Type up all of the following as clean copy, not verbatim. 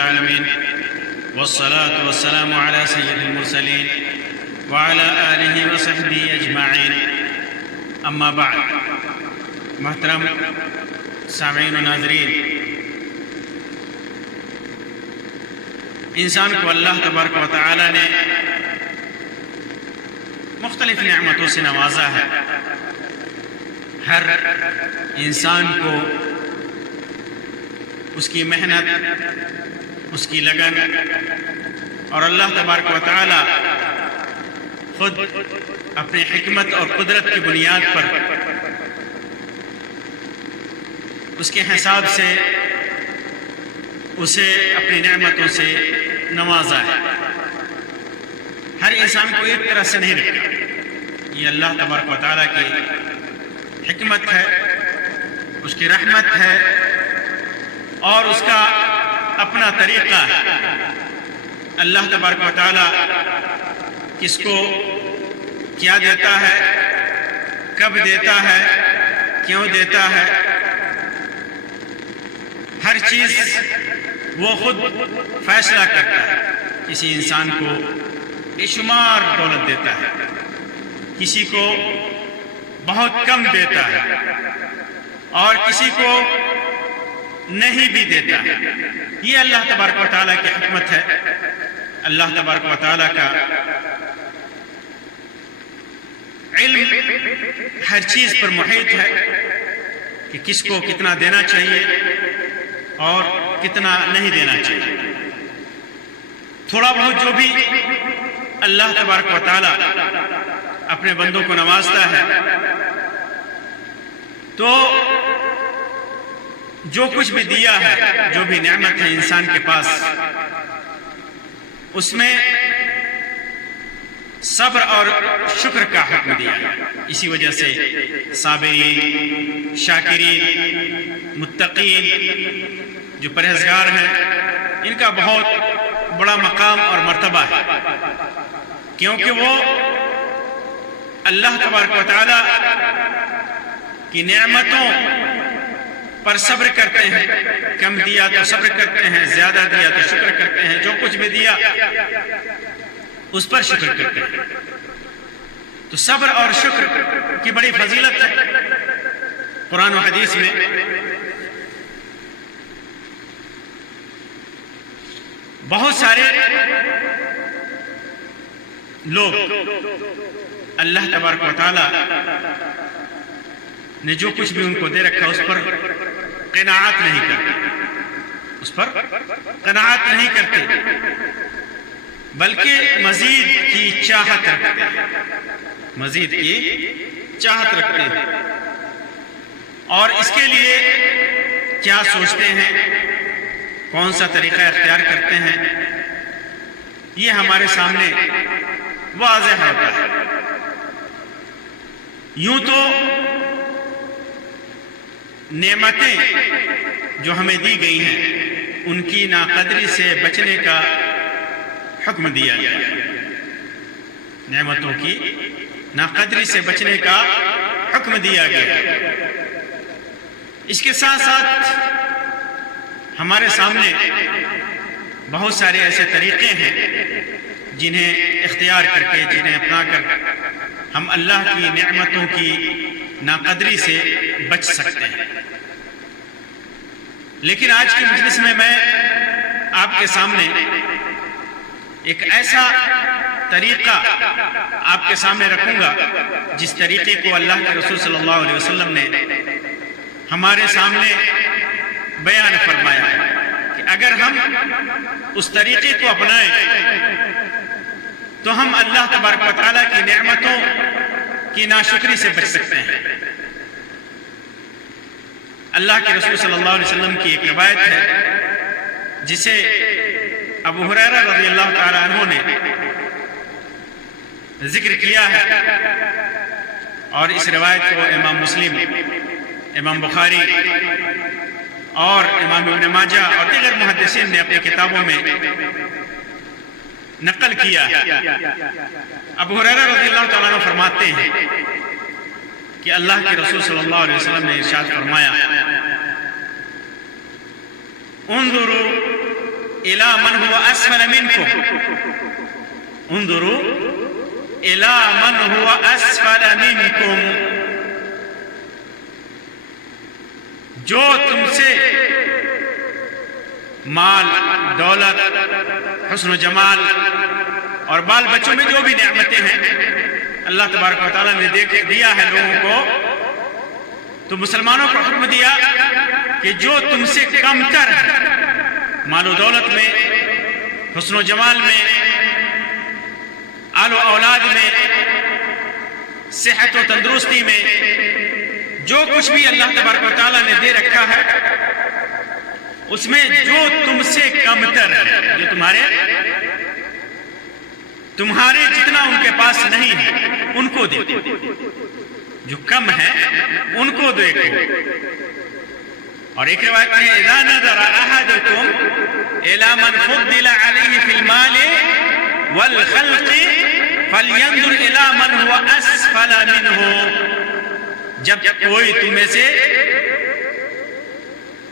العالمين والصلاة والسلام على سيد المرسلين وعلى آله وصحبه أجمعين أما بعد. محترم سامعین و ناظرین، انسان کو اللہ تبارک و تعالی نے مختلف نعمتوں سے نوازا ہے. ہر انسان کو اس کی محنت، اس کی لگن اور اللہ تبارک و تعالی خود اپنی حکمت اور قدرت کی بنیاد پر اس کے حساب سے اسے اپنی نعمتوں سے نوازا ہے. ہر انسان کو ایک طرح سے نہیں رکھا. یہ اللہ تبارک و تعالیٰ کی حکمت ہے، اس کی رحمت ہے اور اس کا اپنا طریقہ ہے. اللہ تبارک و تعالیٰ کس کو کیا دیتا ہے، کب دیتا ہے، کیوں دیتا ہے، ہر چیز وہ خود فیصلہ کرتا ہے. کسی انسان کو بے شمار دولت دیتا ہے، کسی کو بہت کم دیتا ہے اور کسی کو نہیں بھی دیتا ہے. یہ اللہ تبارک و تعالیٰ کی حکمت ہے. اللہ تبارک و تعالیٰ کا علم ہر چیز پر محیط ہے کہ کس کو کتنا دینا چاہیے اور کتنا نہیں دینا چاہیے. تھوڑا بہت جو بھی اللہ تبارک و تعالیٰ اپنے بندوں کو نوازتا ہے تو جو کچھ بھی دیا ہے، جو بھی نعمت ہے انسان کے پاس، اس میں صبر اور شکر کا حکم دیا ہے. اسی وجہ سے صابرین، شاکرین، متقین جو پرہیزگار ہیں، ان کا بہت بڑا مقام اور مرتبہ ہے، کیونکہ وہ اللہ تبارک و تعالیٰ کی نعمتوں پر صبر کرتے ہیں. کم دیا تو صبر کرتے ہیں، زیادہ دیا تو شکر کرتے ہیں. جو کچھ بھی دیا اس پر شکر کرتے ہیں. تو صبر اور شکر کی بڑی فضیلت ہے. قرآن و حدیث میں بہت سارے لوگ اللہ تبارک و تعالی نے جو کچھ بھی ان کو دے رکھا اس پر قناعت نہیں کرتے، اس پر قناعت نہیں کرتے، بلکہ مزید کی چاہت رکھتے ہیں، مزید کی چاہت رکھتے ہیں. اور اس کے لیے کیا سوچتے ہیں، کون سا طریقہ اختیار کرتے ہیں، یہ ہمارے سامنے واضح ہوتا ہے. یوں تو نعمتیں جو ہمیں دی گئی ہیں ان کی ناقدری سے بچنے کا حکم دیا گیا ہے. نعمتوں کی ناقدری سے بچنے کا حکم دیا گیا ہے. اس کے ساتھ ساتھ ہمارے سامنے بہت سارے ایسے طریقے ہیں جنہیں اختیار کر کے، جنہیں اپنا کر ہم اللہ کی نعمتوں کی ناقدری سے بچ سکتے ہیں. لیکن آج کی مجلس میں آپ کے سامنے ایک ایسا طریقہ آپ کے سامنے رکھوں گا جس طریقے کو اللہ کے رسول صلی اللہ علیہ وسلم نے ہمارے سامنے بیان فرمایا ہے کہ اگر ہم اس طریقے کو اپنائیں تو ہم اللہ تبارک و تعالیٰ کی نعمتوں کی ناشکری سے بچ سکتے ہیں. اللہ کے رسول صلی اللہ علیہ وسلم کی ایک روایت ہے جسے ابو ہریرہ رضی اللہ تعالیٰ عنہ نے ذکر کیا ہے، اور اس روایت کو امام مسلم، امام بخاری اور امام ابن ماجہ اور دیگر محدثین نے اپنی کتابوں میں نقل کیا ہے. ابو ہریرہ رضی اللہ تعالیٰ عنہ فرماتے ہیں کہ اللہ کے رسول صلی اللہ علیہ وسلم نے ارشاد فرمایا، انظروا إلى من هو أسفل منكم انظروا إلى من هو أسفل منكم، جو تم سے مال، دولت، حسن و جمال اور بال بچوں میں جو بھی نعمتیں ہیں اللہ تبارک و تعالیٰ نے دیا ہے لوگوں کو، تو مسلمانوں کو حکم دیا کہ جو تم سے کم تر ہے مال و دولت میں، حسن و جمال میں، آل و اولاد میں، صحت و تندرستی میں، جو کچھ بھی اللہ تبارک و تعالیٰ نے دے رکھا ہے اس میں جو تم سے کم تر ہے، جو تمہارے جتنا ان کے پاس نہیں ہے ان کو دیکھو، جو کم ہے ان کو دیکھو۔ اور ایک روایت میں اذا نظر احدكم الى من فضل عليه في المال والخلق فلينظر الى من هو اسفل منه، جب کوئی تم میں سے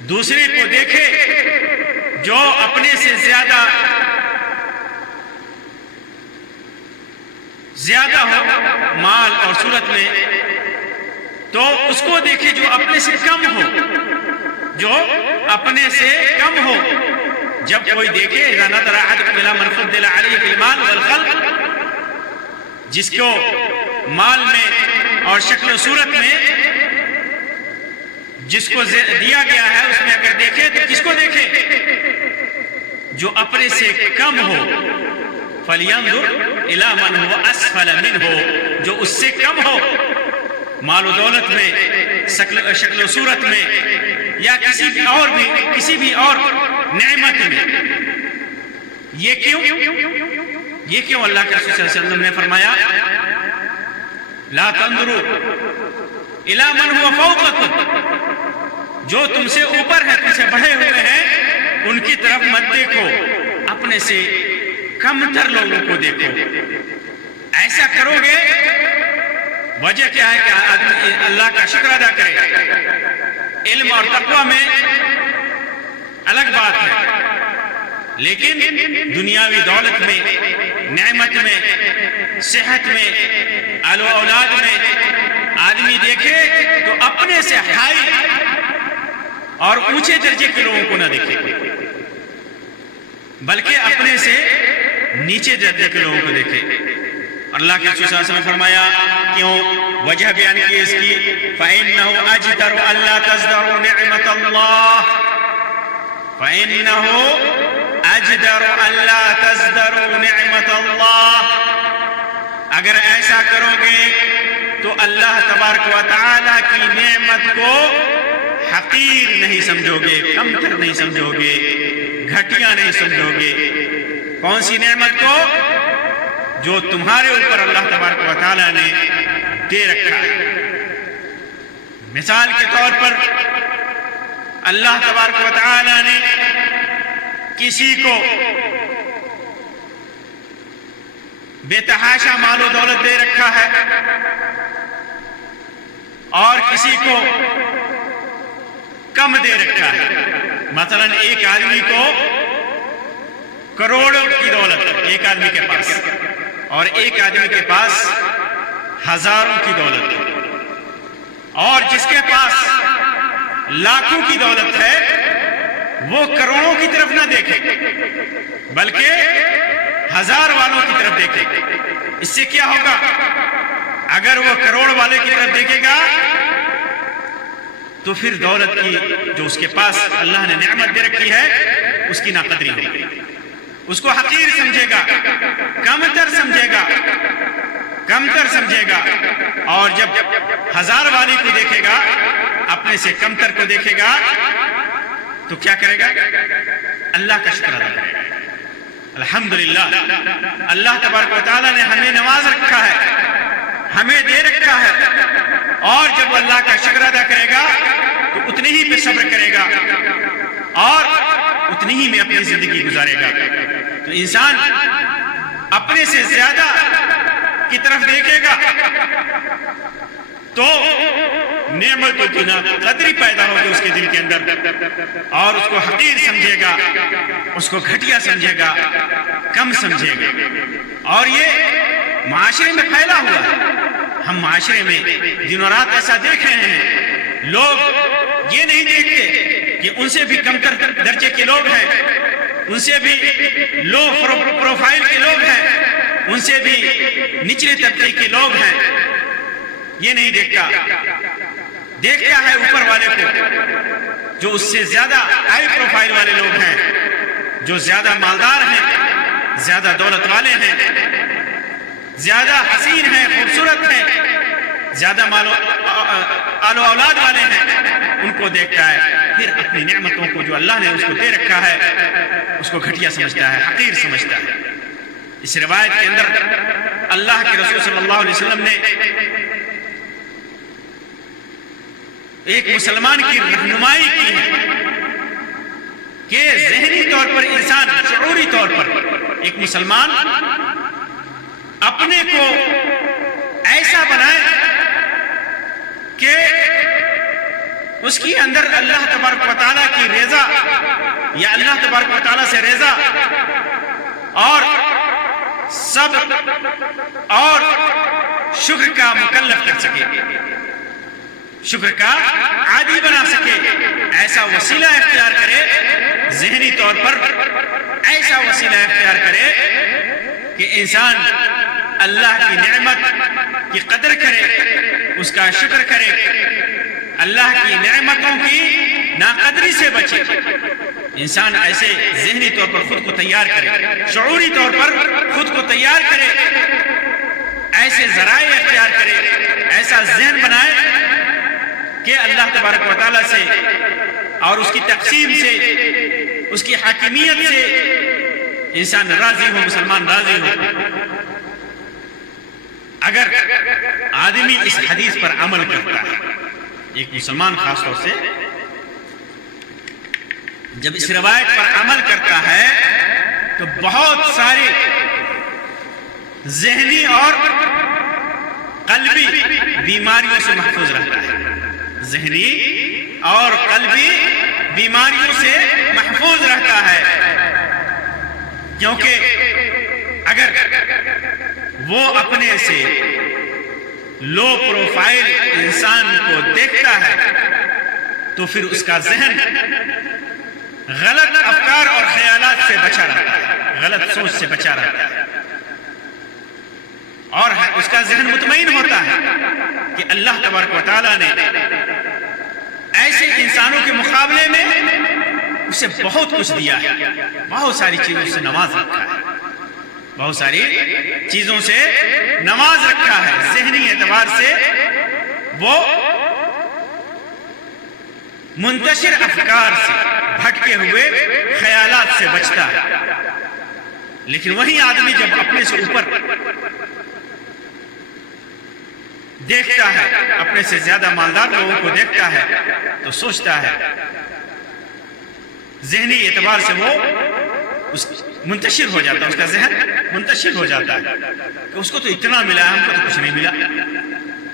دوسرے کو دیکھے جو اپنے سے زیادہ ہو مال اور صورت میں، تو اس کو دیکھے جو اپنے سے کم ہو، جو اپنے سے کم ہو۔ جب کوئی دیکھے اذا نظر احدكم الى من فضل عليه في المال والخلق، جس کو مال میں اور شکل و صورت میں جس کو دیا گیا ہے اس میں اگر دیکھے تو کس کو دیکھے؟ جو اپنے سے کم ہو۔ فَلْيَنْظُرْ إِلَى مَنْ هُوَ أَسْفَلَ مِنْهُ، جو اس سے کم ہو مال و دولت میں، شکل و صورت میں، یا کسی بھی اور نعمت میں۔ یہ کیوں اللہ کے رسول صلی اللہ علیہ وسلم نے فرمایا لا تنظروا إِلَى مَنْ هُوَ فَوْقَكُمْ، جو تم سے اوپر ہے، تم سے بڑھے ہوئے ہیں، ان کی طرف مت دیکھو، اپنے سے کم تر لوگوں کو دیکھو۔ ایسا کرو گے وجہ کیا ہے کہ آدمی اللہ کا شکر ادا کرے۔ علم اور تقوی میں الگ بات ہے، لیکن دنیاوی دولت میں، نعمت میں، صحت میں، آل و اولاد میں آدمی دیکھے تو اپنے سے ہائی اور اونچے درجے کے لوگوں کو نہ دیکھے، بلکہ اپنے سے نیچے درجے کے لوگوں کو دیکھے۔ اللہ کے رسول صلی اللہ علیہ وسلم نے فرمایا، کیوں؟ وجہ بیان کی اس کی فَإِنَّهُ أَجْدَرُ أَلَّا تَزْدَرُوا نِعْمَةَ اللَّهِ فَإِنَّهُ أَجْدَرُ أَلَّا تَزْدَرُوا نِعْمَةَ اللَّهِ، اگر ایسا کرو گے تو اللہ تبارک و تعالیٰ کی نعمت کو حقیر نہیں سمجھو گے، کمتر نہیں سمجھو گے، گھٹیا نہیں سمجھو گے۔ کون سی نعمت کو؟ جو تمہارے اوپر اللہ تبارک و تعالیٰ نے دے رکھا ہے۔ مثال کے طور پر اللہ تبارک و تعالیٰ نے کسی کو بے تحاشا مال و دولت دے رکھا ہے اور کسی کو کم دے رکھا ہے۔ مثلا ایک آدمی کو کروڑوں کی دولت ہے ایک آدمی کے پاس، اور ایک آدمی کے پاس ہزاروں کی دولت ہے، اور جس کے پاس لاکھوں کی دولت ہے وہ کروڑوں کی طرف نہ دیکھے بلکہ ہزار والوں کی طرف دیکھے۔ اس سے کیا ہوگا؟ اگر وہ کروڑ والے کی طرف دیکھے گا تو پھر دولت کی جو اس کے پاس اللہ نے نعمت دے رکھی ہے اس کی ناقدری ہوگی، اس کو حقیر سمجھے گا، کمتر سمجھے گا۔ اور جب ہزار والی کو دیکھے گا، اپنے سے کمتر کو دیکھے گا، تو کیا کرے گا؟ اللہ کا شکر ادا کرے گا۔ الحمدللہ، اللہ تبارک و تعالیٰ نے ہمیں نواز رکھا ہے، ہمیں دے رکھا ہے، اور جب اللہ کا شکر ادا کرے گا تو اتنی ہی پہ صبر کرے گا اور اتنی ہی میں اپنی زندگی گزارے گا۔ تو انسان اپنے سے زیادہ کی طرف دیکھے گا تو نعمتوں کی ناقدری پیدا ہوگی اس کے دل کے اندر، اور اس کو حقیر سمجھے گا، اس کو گھٹیا سمجھے گا، کم سمجھے گا۔ اور یہ معاشرے میں پھیلا ہوا ہے۔ ہم معاشرے میں دن رات ایسا دیکھ رہے ہیں، لوگ یہ نہیں دیکھتے کہ ان سے بھی کم تر درجے کے لوگ ہیں، ان سے بھی لو پروفائل کے لوگ ہیں، ان سے بھی نچلے طبقے کے لوگ ہیں، یہ نہیں دیکھتا۔ دیکھتا ہے اوپر والے کو، جو اس سے زیادہ ہائی پروفائل والے لوگ ہیں، جو زیادہ مالدار ہیں، زیادہ دولت والے ہیں، زیادہ حسین ہیں، خوبصورت ہیں، زیادہ آل و اولاد والے ہیں، ان کو دیکھتا ہے، پھر اپنی نعمتوں کو جو اللہ نے اس کو دے رکھا ہے اس کو گھٹیا سمجھتا ہے، حقیر سمجھتا ہے۔ اس روایت کے اندر اللہ کے رسول صلی اللہ علیہ وسلم نے ایک مسلمان کی رہنمائی کی ہے کہ ذہنی طور پر انسان، شعوری طور پر ایک مسلمان اپنے کو ایسا بنائے کہ اس کی اندر اللہ تبارک و تعالیٰ کی رضا یا اللہ تبارک و تعالیٰ سے رضا اور صبر اور شکر کا مکلف کر سکے، شکر کا عادی بنا سکے، ایسا وسیلہ اختیار کرے، ذہنی طور پر ایسا وسیلہ اختیار کرے کہ انسان اللہ کی نعمت کی قدر کرے، اس کا شکر کرے، اللہ کی نعمتوں کی ناقدری سے بچے۔ انسان ایسے ذہنی طور پر خود کو تیار کرے، شعوری طور پر خود کو تیار کرے، ایسے ذرائع اختیار کرے، ایسا ذہن بنائے کہ اللہ تبارک و تعالیٰ سے اور اس کی تقسیم سے، اس کی حاکمیت سے انسان راضی ہو، مسلمان راضی ہو۔ اگر آدمی اس حدیث پر عمل کرتا ہے، ایک مسلمان خاص طور سے جب اس روایت پر عمل کرتا ہے تو بہت ساری ذہنی اور قلبی بیماریوں سے محفوظ رہتا ہے، ذہنی اور قلبی بیماریوں سے محفوظ رہتا ہے، کیونکہ اگر وہ اپنے سے لو پروفائل انسان کو دیکھتا ہے تو پھر اس کا ذہن غلط افکار اور خیالات سے بچا رہتا ہے، غلط سوچ سے بچا رہتا ہے، اور اس کا ذہن مطمئن ہوتا ہے کہ اللہ تبارک و تعالیٰ نے ایسے انسانوں کے مقابلے میں اسے بہت کچھ دیا ہے، بہت ساری چیزوں سے نواز رکھا ہے، بہت ساری چیزوں سے نواز رکھا ہے، ذہنی اعتبار سے وہ منتشر افکار سے، بھٹکے ہوئے خیالات سے بچتا ہے۔ لیکن وہی آدمی جب اپنے سے اوپر دیکھتا ہے، اپنے سے زیادہ مالدار لوگوں کو دیکھتا ہے تو سوچتا ہے، ذہنی اعتبار سے وہ منتشر ہو جاتا ہے، اس کا ذہن منتشر ہو جاتا ہے کہ اس کو تو اتنا ملا ہے، ہم کو تو کچھ نہیں ملا،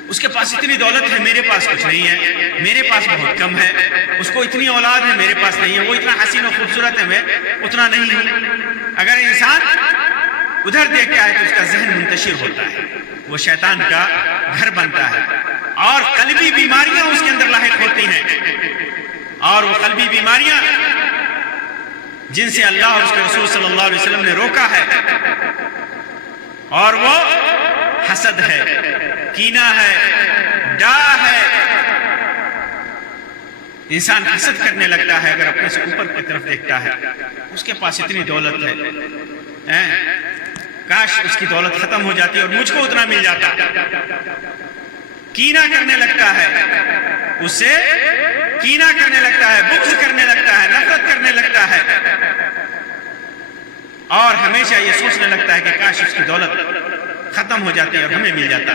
اس کے پاس اتنی دولت ہے، میرے پاس کچھ نہیں ہے، میرے پاس بہت کم ہے، اس کو اتنی اولاد ہے، میرے پاس نہیں ہے، وہ اتنا حسین و خوبصورت ہے، میں اتنا نہیں ہوں۔ اگر انسان ادھر دیکھتا ہے تو اس کا ذہن منتشر ہوتا ہے، وہ شیطان کا گھر بنتا ہے، اور قلبی بیماریاں اس کے اندر لاحق ہوتی ہیں، اور وہ قلبی بیماریاں جن سے اللہ اور اس کے رسول صلی اللہ علیہ وسلم نے روکا ہے، اور وہ حسد ہے، کینہ ہے، ڈاہ ہے۔ انسان حسد کرنے لگتا ہے اگر اپنے سے اوپر کی طرف دیکھتا ہے، اس کے پاس اتنی دولت ہے، کاش اس کی دولت ختم ہو جاتی اور مجھ کو اتنا مل جاتا۔ کینہ کرنے لگتا ہے، اس سے کینہ کرنے لگتا ہے، بغض کرنے لگتا ہے، نفرت کرنے لگتا ہے، اور ہمیشہ یہ سوچنے لگتا ہے کہ کاش اس کی دولت ختم ہو جاتی اور ہمیں مل جاتا۔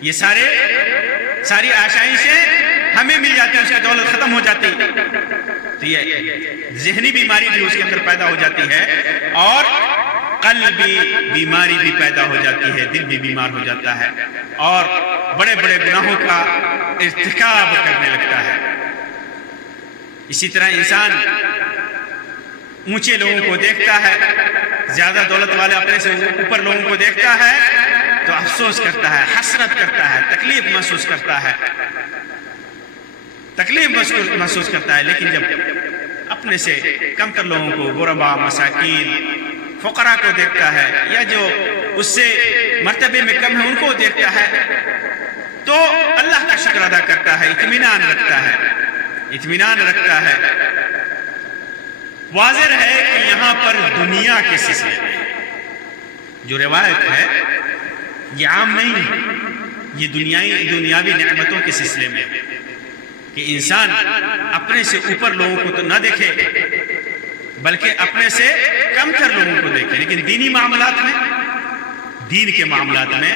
یہ ساری آشائشیں ہمیں مل جاتی، اس کی دولت ختم ہو جاتی، تو یہ ذہنی بیماری بھی اس کے اندر پیدا ہو جاتی ہے، اور قلبی بیماری بھی پیدا ہو جاتی ہے، دل بھی بیمار ہو جاتا ہے اور بڑے بڑے گناہوں کا ارتکاب کرنے لگتا ہے۔ اسی طرح انسان اونچے لوگوں کو دیکھتا ہے، زیادہ دولت والے اپنے سے اوپر لوگوں کو دیکھتا ہے تو افسوس کرتا ہے، حسرت کرتا ہے، تکلیف محسوس کرتا ہے، محسوس کرتا ہے۔ لیکن جب اپنے سے کمتر لوگوں کو، غربا، مساکین، فقراء کو دیکھتا ہے یا جو اس سے مرتبے میں کم ہے ان کو دیکھتا ہے تو اللہ کا شکر ادا کرتا ہے، اطمینان رکھتا ہے۔ واضح ہے کہ یہاں پر دنیا کے سلسلے میں جو روایت ہے یہ عام نہیں ہے، یہ دنیاوی نعمتوں کے سلسلے میں کہ انسان اپنے سے اوپر لوگوں کو تو نہ دیکھے بلکہ اپنے سے کم تر لوگوں کو دیکھے، لیکن دینی معاملات میں، دین کے معاملات میں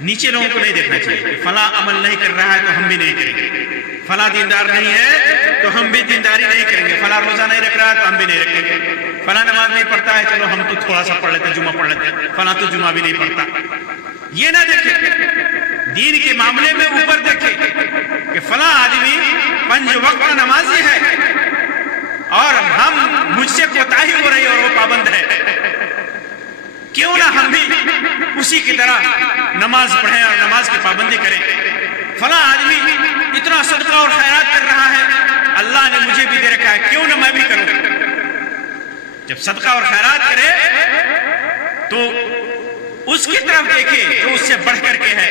نیچے لوگوں کو نہیں دیکھنا چاہیے کہ فلاں عمل نہیں کر رہا ہے تو ہم بھی نہیں کریں گے، فلاں دیندار نہیں ہے تو ہم بھی دینداری نہیں کریں گے، فلاں روزہ نہیں رکھ رہا ہے تو ہم بھی نہیں رکھیں گے، فلاں نماز نہیں پڑھتا ہے چلو ہم تو تھوڑا سا پڑھ لیتے ہیں، جمعہ پڑھ لیتے ہیں، فلاں تو جمعہ بھی نہیں پڑھتا۔ یہ نہ دیکھے، دین کے معاملے میں اوپر دیکھے کہ فلاں آدمی 5 وقت کا نمازی ہے اور مجھ سے کوتاہی ہو رہی ہے اور وہ پابند ہے، کیوں نہ ہم بھی اسی کی طرح نماز پڑھیں اور نماز کی پابندی کریں۔ فلاں آدمی اتنا صدقہ اور خیرات کر رہا ہے، اللہ نے مجھے بھی دے رکھا ہے، کیوں نہ میں بھی کروں۔ جب صدقہ اور خیرات کرے تو اس کی طرف دیکھے جو اس سے بڑھ کر کے ہے،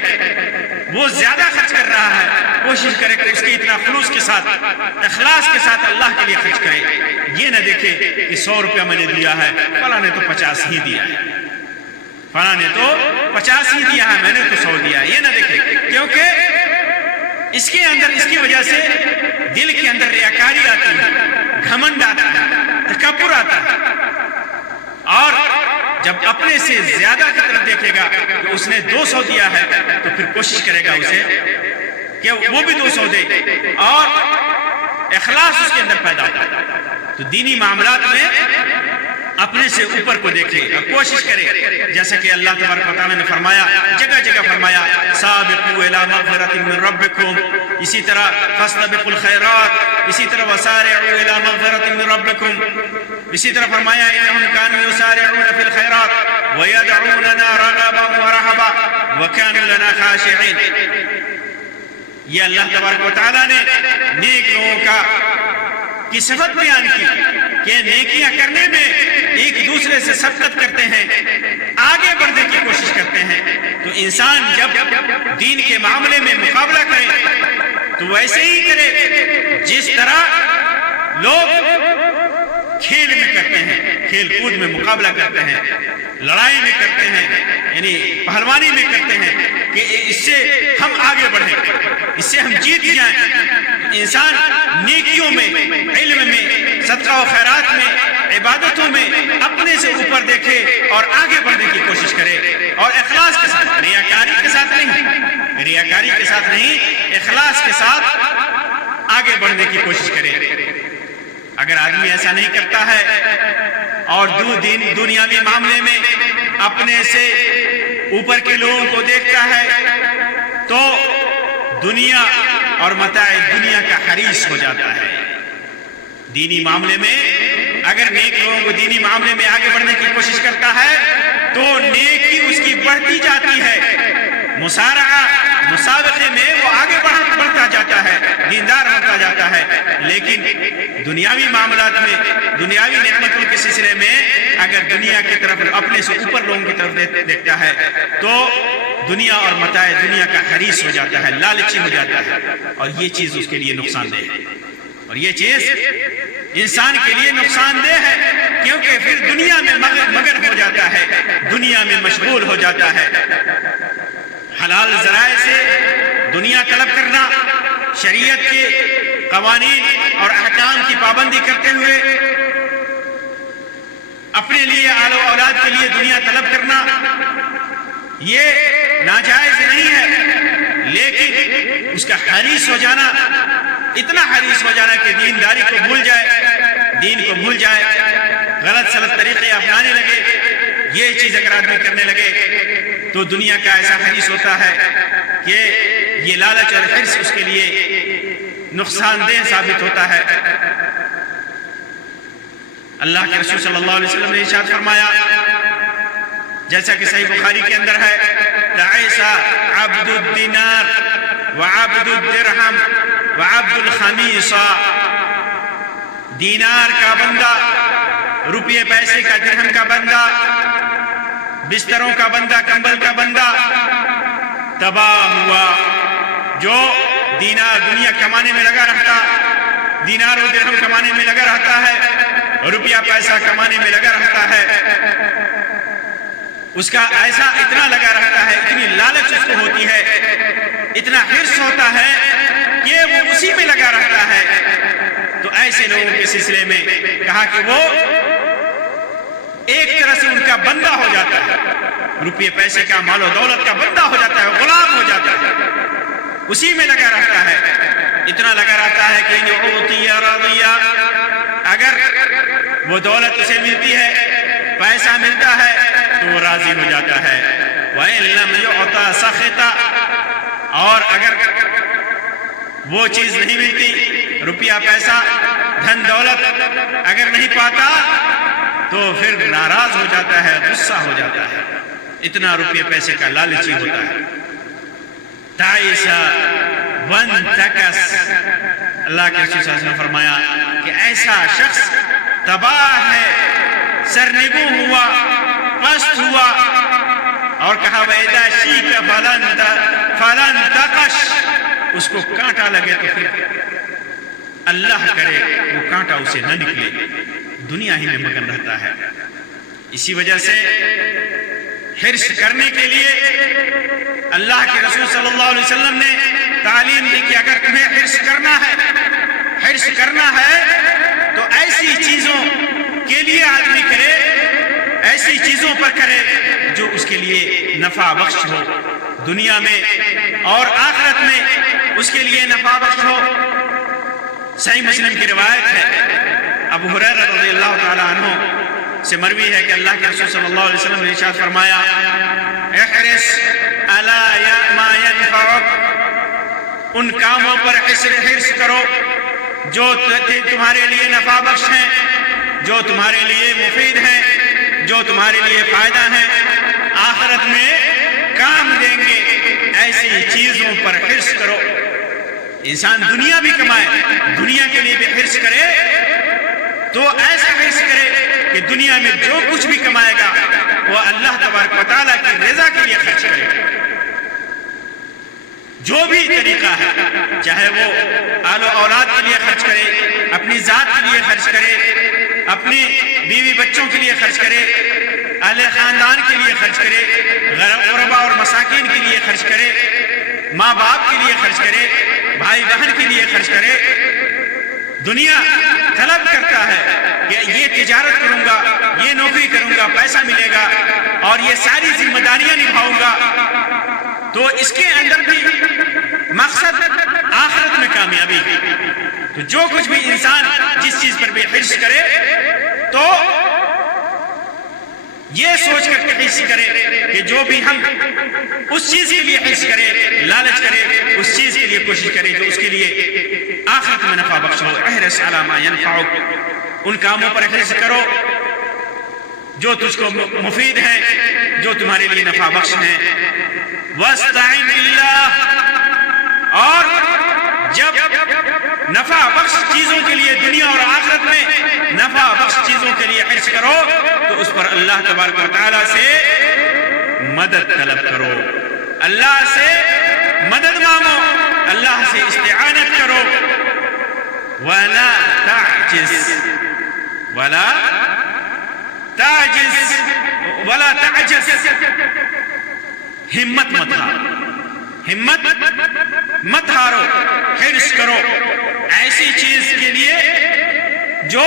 وہ زیادہ خرچ کر رہا ہے، کوشش کرے کہ اس کے اتنا خلوص کے ساتھ، اخلاص کے ساتھ اللہ کے لیے خرچ کرے۔ یہ نہ دیکھے کہ 100 روپیہ میں نے دیا ہے، فلاں نے تو 50 ہی دیا ہے، فلاں نے تو 50 ہی دیا ہے، میں نے تو 100 دیا ہے۔ یہ نہ دیکھے، کیونکہ اس کے اندر، اس کی وجہ سے دل کے اندر ریاکاری آتی ہے، گھمنڈ آتا ہے، تکبر آتا ہے، اور جب اپنے سے زیادہ کی طرف دیکھے گا کہ اس نے 200 دیا ہے تو پھر کوشش کرے گا اسے کہ وہ بھی 200 دے، اور اخلاص اس کے اندر پیدا ہوگا۔ تو دینی معاملات میں اپنے سے اوپر کو دیکھے اور کوشش کرے، جیسا کہ اللہ تبارک و تعالیٰ نے فرمایا، جگہ جگہ فرمایا سابقوا الی مغفرۃ من ربکم، اسی طرح فاستبقوا الخیرات، اسی طرح وسارعوا الی مغفرۃ من ربکم، اسی طرح فرمایا انہم کانوا یسارعون فی الخیرات ویدعوننا رغبا ورہبا وکانوا لنا خاشعین۔ یہ اللہ تبارک و تعالیٰ نے نیک لوگوں کی صفت بیان کی کہ نیکیاں کرنے میں ایک دوسرے سے سبقت کرتے ہیں، آگے بڑھنے کی کوشش کرتے ہیں۔ تو انسان جب دین کے معاملے میں مقابلہ کرے تو ویسے ہی کرے جس طرح لوگ کھیل میں کرتے ہیں، کھیل کود میں مقابلہ کرتے ہیں، لڑائی میں کرتے ہیں، یعنی پہلوانی میں کرتے ہیں کہ اس سے ہم آگے بڑھیں، اس سے ہم جیت جائیں۔ انسان نیکیوں میں، علم میں، صدقہ و خیرات میں، عبادتوں میں اپنے سے اوپر دیکھے اور آگے بڑھنے کی کوشش کرے، اور اخلاص کے ساتھ، ریاکاری کے ساتھ نہیں، ریاکاری کے ساتھ نہیں، اخلاص کے ساتھ آگے بڑھنے کی کوشش کرے۔ اگر آدمی ایسا نہیں کرتا ہے اور دنیاوی معاملے میں اپنے سے اوپر کے لوگوں کو دیکھتا ہے تو دنیا اور متاع دنیا کا حریص ہو جاتا ہے۔ دینی معاملے میں اگر نیک لوگوں کو دینی معاملے میں آگے بڑھنے کی کوشش کرتا ہے تو نیکی اس کی بڑھتی جاتی ہے، مسابقے میں وہ آگے بڑھتا جاتا ہے، دیندار ہوتا جاتا ہے۔ لیکن دنیاوی معاملات میں، دنیاوی نعمتوں کے سلسلے میں اگر دنیا کی طرف، اپنے سے اوپر لوگوں کی طرف دیکھتا ہے تو دنیا اور متاع دنیا کا حریص ہو جاتا ہے، لالچی ہو جاتا ہے، اور یہ چیز اس کے لیے نقصان دہ ہے، اور یہ چیز انسان کے لیے نقصان دہ ہے، کیونکہ پھر دنیا میں مگن ہو جاتا ہے، دنیا میں مشغول ہو جاتا ہے۔ حلال ذرائع سے دنیا طلب کرنا، شریعت کے قوانین اور احکام کی پابندی کرتے ہوئے اپنے لیے، آل و اولاد کے لیے دنیا طلب کرنا، یہ ناجائز نہیں ہے، لیکن اس کا حریص ہو جانا، اتنا حریص ہو جانا کہ دینداری کو بھول جائے، دین کو بھول جائے، غلط سلط طریقے اپنانے لگے، یہ چیز اگر آدمی کرنے لگے تو دنیا کا ایسا حریص ہوتا ہے کہ یہ لالچ اور حرص اس کے لیے نقصان دہ ثابت ہوتا ہے۔ اللہ کے رسول صلی اللہ علیہ وسلم نے ارشاد فرمایا، جیسا کہ صحیح بخاری کے اندر ہے، تعیس عبد الدینار وعبد الدرہم وعبد الخمیصہ، دینار کا بندہ، روپے پیسے کا، درہم کا بندہ، بستروں کا بندہ، کمبل کا بندہ تباہ ہوا۔ جو دینار دنیا کمانے میں لگا رہتا، دینار و درہم کمانے میں لگا رہتا ہے، روپیہ پیسہ کمانے میں لگا رہتا ہے، اس کا ایسا اتنا لگا رہتا ہے، اتنی لالچ اس کو ہوتی ہے، اتنا حرص ہوتا ہے کہ وہ اسی میں لگا رہتا ہے۔ تو ایسے لوگوں کے سلسلے میں کہا کہ وہ ایک طرح سے ان کا بندہ ہو جاتا ہے، روپے پیسے کا، مال و دولت کا بندہ ہو جاتا ہے، غلام ہو جاتا ہے، اسی میں لگا رہتا ہے، اتنا لگا رہتا ہے کہ انہیں اوتیہ راضیہ، اگر وہ دولت اسے ملتی ہے، پیسہ ملتا ہے تو وہ راضی ہو جاتا ہے، وَإِن لَّمْ يُعْطَ سَخِطَ، اور اگر وہ چیز نہیں ملتی، روپیہ پیسہ، دھن دولت اگر نہیں پاتا تو پھر ناراض ہو جاتا ہے، غصہ ہو جاتا ہے، اتنا روپے پیسے کا لالچی ہوتا ہے۔ تعیس وانتکس، اللہ کے رسول صلی اللہ علیہ وسلم نے فرمایا کہ ایسا شخص تباہ ہے، سرنگوں ہوا، پست ہوا، اور کہا وَإِذَا شِيكَ فَلَن تَقَشْ، اس کو کانٹا لگے تو پھر اللہ کرے وہ کانٹا اسے نہ نکلے، دنیا ہی میں مگن رہتا ہے۔ اسی وجہ سے حرص کرنے کے لیے اللہ کے رسول صلی اللہ علیہ وسلم نے تعلیم دی کہ اگر تمہیں حرص کرنا ہے تو ایسی چیزوں کے لیے آدمی کرے، ایسی چیزوں پر کرے جو اس کے لیے نفع بخش ہو، دنیا میں اور آخرت میں اس کے لیے نفع بخش ہو۔ صحیح مسلم کی روایت ہے، ابو ہریرہ رضی اللہ تعالی عنہ سے مروی ہے کہ اللہ کے رسول صلی اللہ علیہ وسلم نے ارشاد فرمایا، احرص علی ما ينفعک، ان کاموں پر حرص کرو جو تمہارے لیے نفع بخش ہیں، جو تمہارے لیے مفید ہیں، جو تمہارے لیے فائدہ ہیں، آخرت میں کام دیں گے، ایسی چیزوں پر حرص کرو۔ انسان دنیا بھی کمائے، دنیا کے لیے بھی حرص کرے تو ایسا حرص کرے کہ دنیا میں جو کچھ بھی کمائے گا وہ اللہ تبارک و تعالیٰ کی رضا کے لیے خرچ کرے، جو بھی طریقہ ہے، چاہے وہ آل و اولاد کے لیے خرچ کرے، اپنی ذات کے لیے خرچ کرے، اپنی بیوی بچوں کے لیے خرچ کرے، اہل خاندان کے لیے خرچ کرے، غربا اور مساکین کے لیے خرچ کرے، ماں باپ کے لیے خرچ کرے، بھائی بہن کے لیے خرچ کرے۔ دنیا طلب کرتا ہے کہ یہ تجارت کروں گا، یہ نوکری کروں گا، پیسہ ملے گا اور یہ ساری ذمہ داریاں نبھاؤں گا، تو اس کے اندر بھی مقصد آخرت میں کامیابی ہے۔ تو جو کچھ بھی انسان جس چیز پر بھی حرص کرے تو یہ سوچ کر کے حرص کرے کہ جو بھی ہم اس چیز کے لیے حرص کرے، لالچ کرے، اس چیز کے لیے کوشش کرے جو اس کے لیے آخرت میں نفع بخش ہو۔ احرص علی ما ینفعک، ان کاموں پر حرص کرو جو تجھ کو مفید ہیں، جو تمہارے لیے نفع بخش ہیں۔ واستعن باللہ، اور جب نفع بخش چیزوں کے لیے دنیا اور آخرت میں نفع بخش چیزوں کے لیے حرص کرو تو اس پر اللہ تبارک و تعالیٰ سے مدد طلب کرو، اللہ سے مدد مانگو، اللہ سے استعانت کرو۔ وَلَا تَعْجِزْ وَلَا تَعْجِزْ، ہمت مت ہارو، حرص کرو ایسی چیز کے لیے جو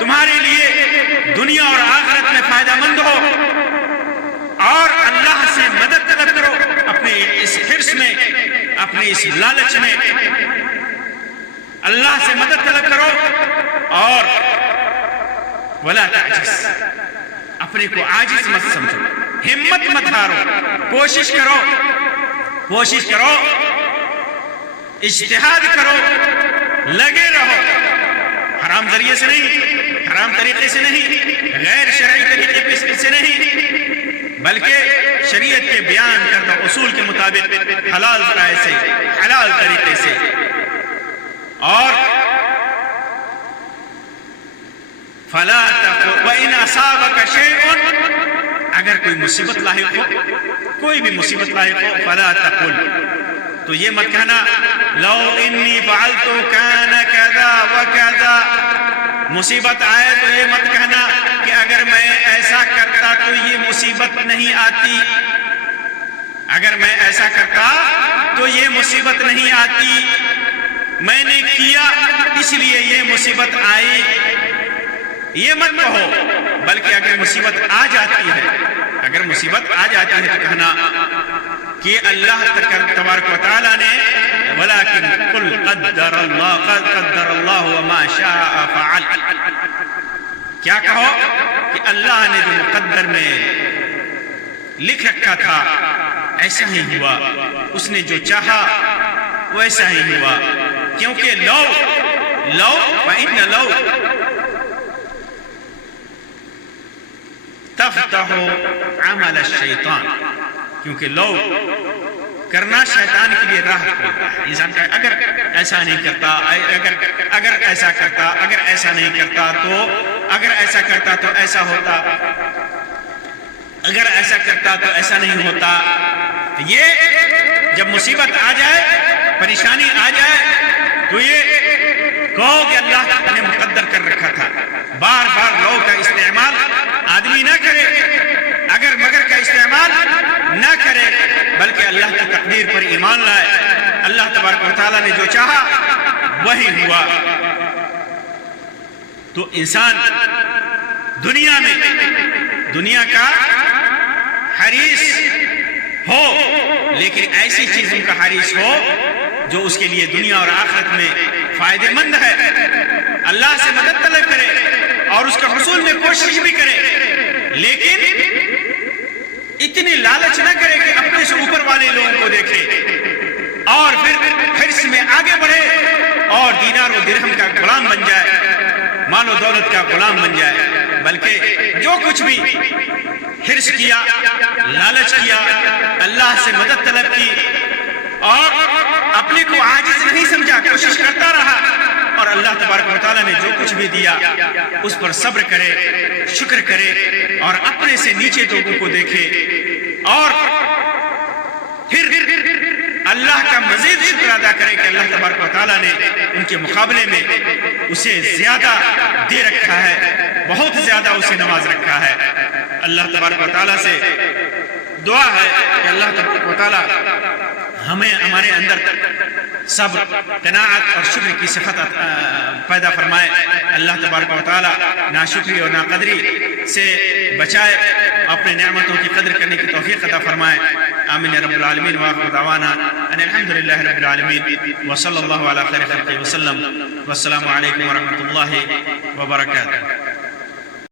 تمہارے لیے دنیا اور آخرت میں فائدہ مند ہو، اور اللہ سے مدد طلب کرو اپنے اس حرص میں، اپنے اس لالچ میں، اللہ سے مدد طلب کرو۔ اور ولا تعجز، اپنے کو عاجز مت سمجھو، ہمت مت ہارو، کوشش کرو، اجتہاد کرو، لگے رہو، حرام ذریعے سے نہیں، حرام طریقے سے نہیں، غیر شرعی طریقے سے نہیں، بلکہ شریعت کے بیان کردہ اصول کے مطابق حلال ذرائع سے، حلال طریقے سے۔ اور فلا تقل وَإِنْ أَصَابَكَ شَيْءٌ، اگر کوئی مصیبت لاحق ہو، کوئی بھی مصیبت لاحق ہو، فلا تقل، تو یہ مت کہنا لو انی فعلت کان کذا وکذا، مصیبت آئے تو یہ مت کہنا کہ اگر میں ایسا کرتا تو یہ مصیبت نہیں آتی، اگر میں ایسا کرتا تو یہ مصیبت نہیں آتی، میں نے کیا اس لیے یہ مصیبت آئی، یہ مت کہو، بلکہ اگر مصیبت آ جاتی ہے، اگر مصیبت آ جاتی ہے تو کہنا کہ اللہ تبارک و تعالیٰ نے ولیکن قل قدر اللہ وما شاء فعل، کیا کہو کہ اللہ نے جو مقدر میں لکھ رکھا تھا ایسا ہی ہوا، اس نے جو چاہا ویسا ہی ہوا، کیونکہ لو فإن لو تفتح عمل الشیطان، کیونکہ لو کرنا شیطان کے لیے راہ کھولتا ہے، انسان کا اگر ایسا نہیں کرتا، اگر ایسا کرتا، اگر ایسا نہیں کرتا تو، اگر ایسا کرتا تو ایسا ہوتا، اگر ایسا کرتا تو ایسا نہیں ہوتا۔ یہ جب مصیبت آ جائے، پریشانی آ جائے تو یہ کہو کہ اللہ نے مقدر کر رکھا تھا، بار بار لو کا استعمال آدمی نہ کرے، اگر مگر کا استعمال نہ کرے، بلکہ اللہ کی تقدیر پر ایمان لائے، اللہ تبارک و تعالیٰ نے جو چاہا وہی ہوا۔ تو انسان دنیا کا حریص ہو، لیکن ایسی چیزوں کا حریص ہو جو اس کے لیے دنیا اور آخرت میں فائدہ مند ہے، اللہ سے مدد طلب کرے اور اس کے حصول میں کوشش بھی کرے، لیکن اتنی لالچ نہ کرے کہ اپنے سے اوپر والے لوگوں کو دیکھے اور پھر حرص میں آگے بڑھے اور دینار و درہم کا غلام بن جائے، مال و دولت کا غلام بن جائے، بلکہ جو کچھ بھی حرص کیا، لالچ کیا، اللہ سے مدد طلب کی اور اپنے کو عاجز نہیں سمجھا، کوشش کرتا رہا، اور اللہ تبارک و تعالیٰ نے جو کچھ بھی دیا اس پر صبر کرے، شکر کرے اور اپنے سے نیچے لوگوں کو دیکھے اور پھر اللہ کا مزید شکر ادا کرے کہ اللہ تبارک و تعالیٰ نے ان کے مقابلے میں اسے زیادہ دے رکھا ہے، بہت زیادہ اسے نواز رکھا ہے۔ اللہ تبارک و تعالیٰ سے دعا ہے کہ اللہ تبارک و تعالیٰ ہمیں ہمارے اندر صبر، قناعت اور شکر کی صفت پیدا فرمائے، اللہ تبارک و تعالیٰ ناشکری اور ناقدری سے بچائے، اپنے نعمتوں کی قدر کرنے کی توفیق عطا فرمائے۔ آمین رب العالمین، وآخر دعوانا ان الحمدللہ رب العالمین، وصلی اللہ علی خیر خلقہ وسلم، والسلام علیکم ورحمۃ اللہ وبرکاتہ۔